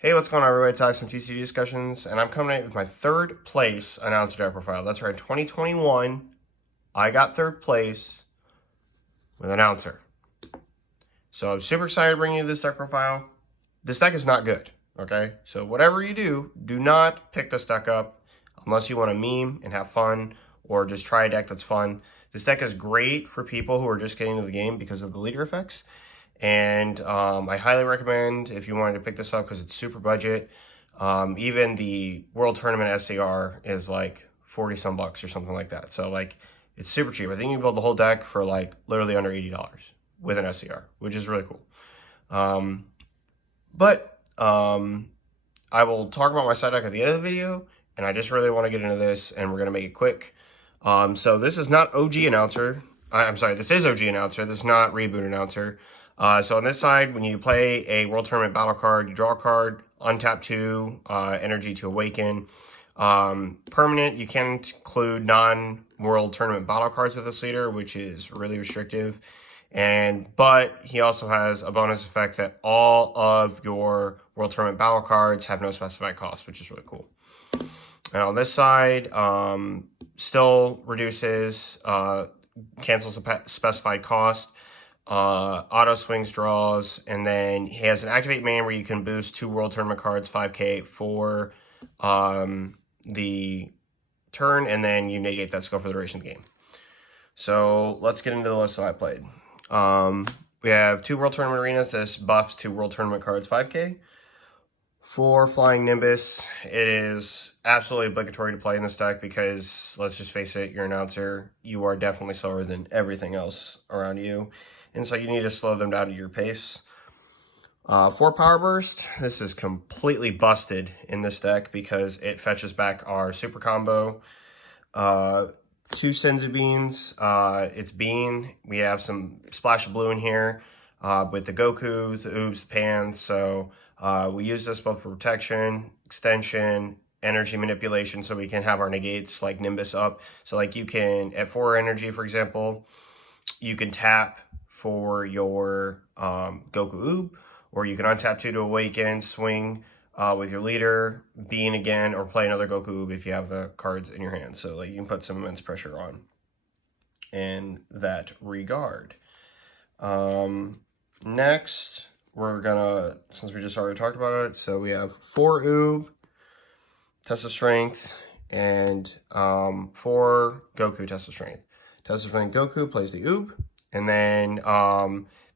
Hey, what's going on, everybody? It's Alex from TCG Discussions, and I'm coming in with my third place announcer deck profile. That's right, 2021, I got third place with announcer. So I'm super excited to bring you this deck profile. This deck is not good, okay? So whatever you do, do not pick this deck up unless you want to meme and have fun or just try a deck that's fun. This deck is great for people who are just getting into the game because of the leader effects. And I highly recommend if you wanted to pick this up because it's super budget. Even the World Tournament SCR is like 40 some bucks or something like that. So like it's super cheap. I think you can build the whole deck for like literally under $80 with an SCR, which is really cool. But I will talk about my side deck at the end of the video, and I just really want to get into this, and we're going to make it quick. So this is not OG Announcer. I'm sorry, this is OG Announcer. This is not Reboot Announcer. So on this side, when you play a World Tournament battle card, you draw a card, untap 2, energy to awaken. Permanent, you can include non-World Tournament battle cards with this leader, which is really restrictive. But he also has a bonus effect that all of your World Tournament battle cards have no specified cost, which is really cool. And on this side, still reduces, cancels a specified cost. Auto swings, draws, and then he has an activate main where you can boost 2 World Tournament cards 5k for the turn, and then you negate that skill for the duration of the game. So let's get into the list that I played. We have 2 World Tournament arenas. This buffs 2 World Tournament cards 5k. 4 Flying Nimbus. It is absolutely obligatory to play in this deck because, let's just face it, your announcer, you are definitely slower than everything else around you. And so you need to slow them down to your pace. 4 Power Burst. This is completely busted in this deck because it fetches back our super combo. 2 Senzu Beans. It's Bean. We have some Splash of Blue in here with the Goku, the Oobs, the Pan. So we use this both for protection, extension, energy manipulation, so we can have our negates like Nimbus up. So like you can, at 4 energy, for example, you can tap for your Goku Oob, or you can untap 2 to awaken, swing with your leader, Bean again, or play another Goku Oob if you have the cards in your hand. So like you can put some immense pressure on in that regard. Next, we're gonna, since we just already talked about it, so we have 4 Oob, Test of Strength, and 4 Goku Test of Strength. Test of Strength Goku plays the Oob, and then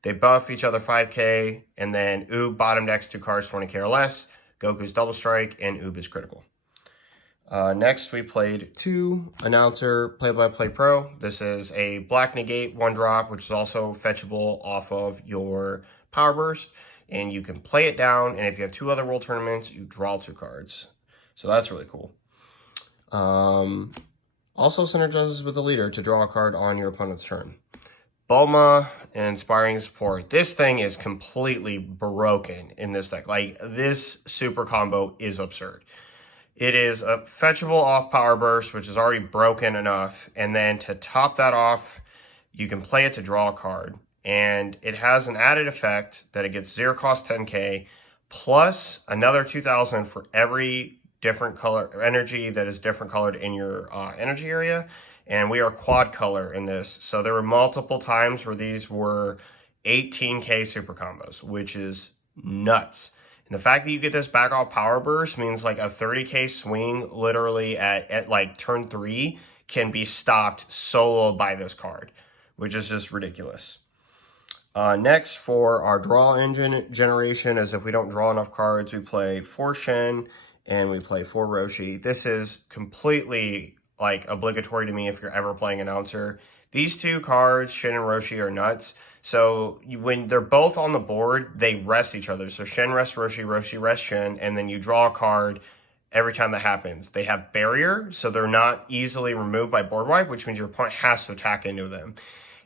they buff each other 5k, and then Oob bottom decks 2 cards 20k or less. Goku's Double Strike, and Oob is critical. Next, we played 2 Announcer Play-by-Play Pro. This is a black negate 1-drop, which is also fetchable off of your Power Burst, and you can play it down, and if you have 2 other World Tournaments, you draw 2 cards. So that's really cool. Also synergizes with the leader to draw a card on your opponent's turn. Bulma and Inspiring Support. This thing is completely broken in this deck. Like, this super combo is absurd. It is a fetchable off Power Burst, which is already broken enough. And then to top that off, you can play it to draw a card. And it has an added effect that it gets 0 cost 10k, plus another 2,000 for every different color energy that is different colored in your energy area. And we are quad color in this. So there were multiple times where these were 18k super combos, which is nuts. And the fact that you get this back off Power Burst means like a 30k swing literally at like turn 3 can be stopped solo by this card, which is just ridiculous. Next, for our draw engine generation, as if we don't draw enough cards, we play 4 Shen and we play 4 Roshi. This is completely like obligatory to me if you're ever playing Announcer. These 2 cards, Shen and Roshi, are nuts. So when they're both on the board, they rest each other. So Shen rests Roshi, Roshi rests Shen, and then you draw a card every time that happens. They have barrier, so they're not easily removed by board wipe, which means your opponent has to attack into them.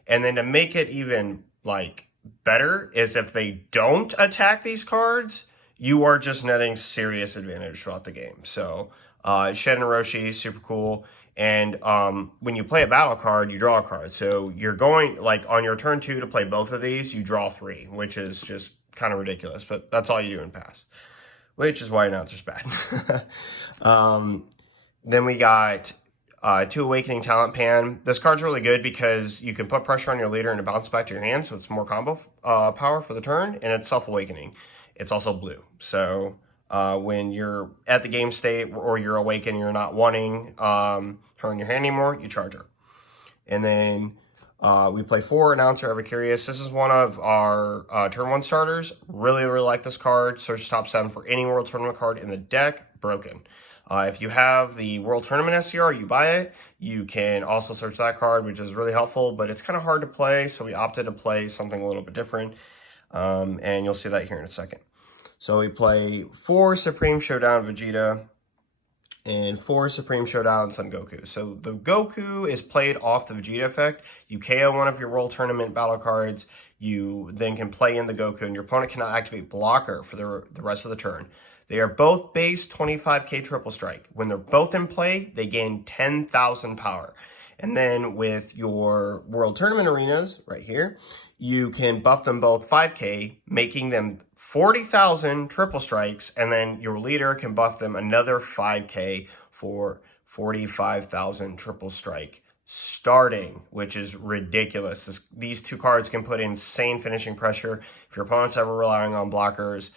And then to make it even like better is if they don't attack these cards, you are just netting serious advantage throughout the game. So Shen and Roshi, super cool. And when you play a battle card, you draw a card. So you're going, like, on your turn 2 to play both of these, you draw 3, which is just kind of ridiculous. But that's all you do in pass. which is why Announcer's bad. Then we got 2 Awakening Talent Pan. This card's really good because you can put pressure on your leader and it bounces back to your hand, so it's more combo power for the turn, and it's self-awakening. It's also blue, so when you're at the game state or you're awake and you're not wanting her in your hand anymore, you charge her. And then we play 4 Announcer Ever Curious. This is one of our turn 1 starters. Really, really like this card. Search top 7 for any World Tournament card in the deck. Broken. If you have the World Tournament SCR, you buy it. You can also search that card, which is really helpful, but it's kind of hard to play, so we opted to play something a little bit different, and you'll see that here in a second. So we play 4 Supreme Showdown Vegeta and 4 Supreme Showdown Son Goku. So the Goku is played off the Vegeta effect. You KO one of your World Tournament battle cards, you then can play in the Goku, and your opponent cannot activate blocker for the rest of the turn. They are both base 25k triple strike. When they're both in play, they gain 10,000 power. And then with your World Tournament arenas, right here, you can buff them both 5k, making them 40,000 triple strikes, and then your leader can buff them another 5k for 45,000 triple strike starting, which is ridiculous. These 2 cards can put insane finishing pressure. If your opponent's ever relying on blockers,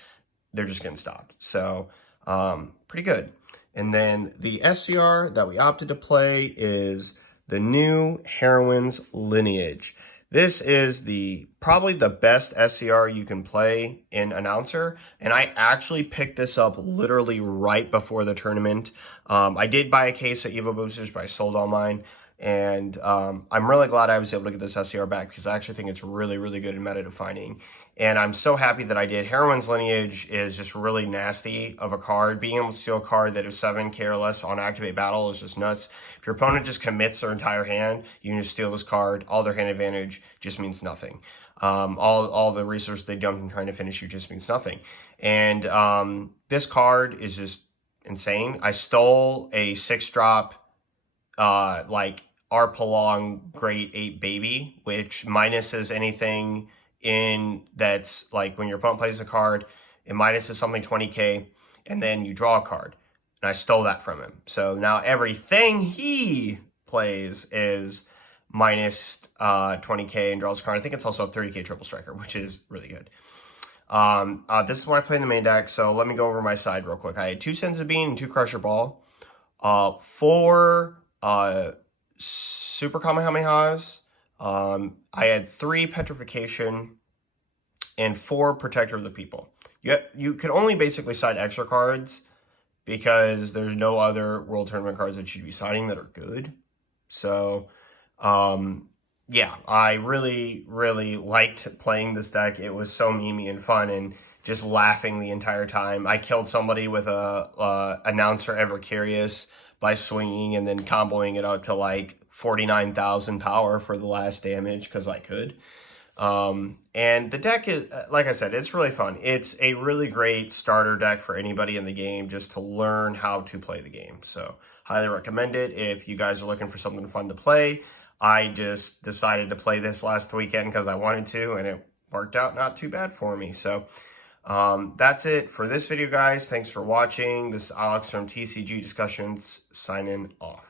they're just getting stopped. So pretty good. And then the SCR that we opted to play is the new Heroines Lineage. This is probably the best SCR you can play in Announcer, and I actually picked this up literally right before the tournament. I did buy a case of Evo Boosters, but I sold all mine, and I'm really glad I was able to get this SCR back because I actually think it's really, really good in meta defining. And I'm so happy that I did. Heroine's Lineage is just really nasty of a card. Being able to steal a card that is 7k or less on activate battle is just nuts. If your opponent just commits their entire hand, you can just steal this card. All their hand advantage just means nothing. All the resources they dump in trying to finish you just means nothing. And this card is just insane. I stole a 6-drop like Arpalong Grade 8 Baby, which minuses anything in that's like when your opponent plays a card, it minuses something 20k, and then you draw a card. And I stole that from him. So now everything he plays is minus 20k and draws a card. I think it's also a 30k triple striker, which is really good. This is what I play in the main deck. So let me go over my side real quick. I had 2 Senzu Bean and 2 Crusher Ball, 4 Super Kamehamehas. I had 3 Petrification and 4 Protector of the People. You can only basically side extra cards because there's no other World Tournament cards that you'd be siding that are good. So, yeah, I really, really liked playing this deck. It was so memey and fun and just laughing the entire time. I killed somebody with a Announcer Ever Curious by swinging and then comboing it up to like 49,000 power for the last damage because I could. And the deck is, like I said, it's really fun. It's a really great starter deck for anybody in the game just to learn how to play the game. So highly recommend it if you guys are looking for something fun to play. I just decided to play this last weekend because I wanted to, and it worked out not too bad for me. So that's it for this video, guys. Thanks for watching. This is Alex from TCG Discussions signing off.